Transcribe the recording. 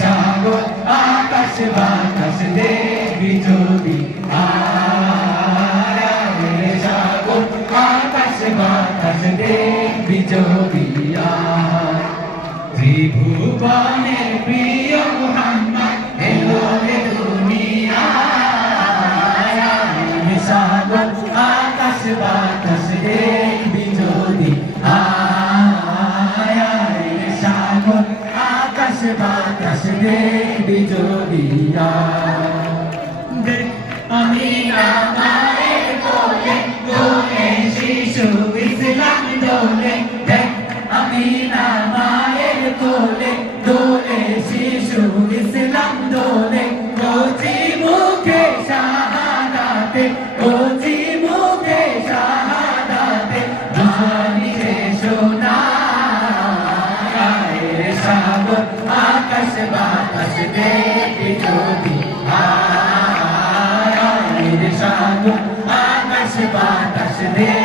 সাগর আকাশ বাতাস দেখবি যদি আয় সাগর আকাশ বাতাস দেখবি যদি আয় ত্রিভুবনের প্রিয় মুহাম্মদ এলো রে দুনিয়ায় সাগর আকাশ বাতাস দেখবি যদি আয় সাগর আকাশ বাতাস দেখবি যদি আয় আমি মায়ের কোলে কোলে শিশু ইসলাম দোলে আমি মায়ের কোলে দোলে শিশু ইসলাম দোলে কচি মুখে শাহাদাতে কচি মুখে শাহাদাতে জোয়ানি রে শোনায় সাগর আকাশ বাতাস দেখবি যদি আয় সাগর আকাশ বাতাস দেখবি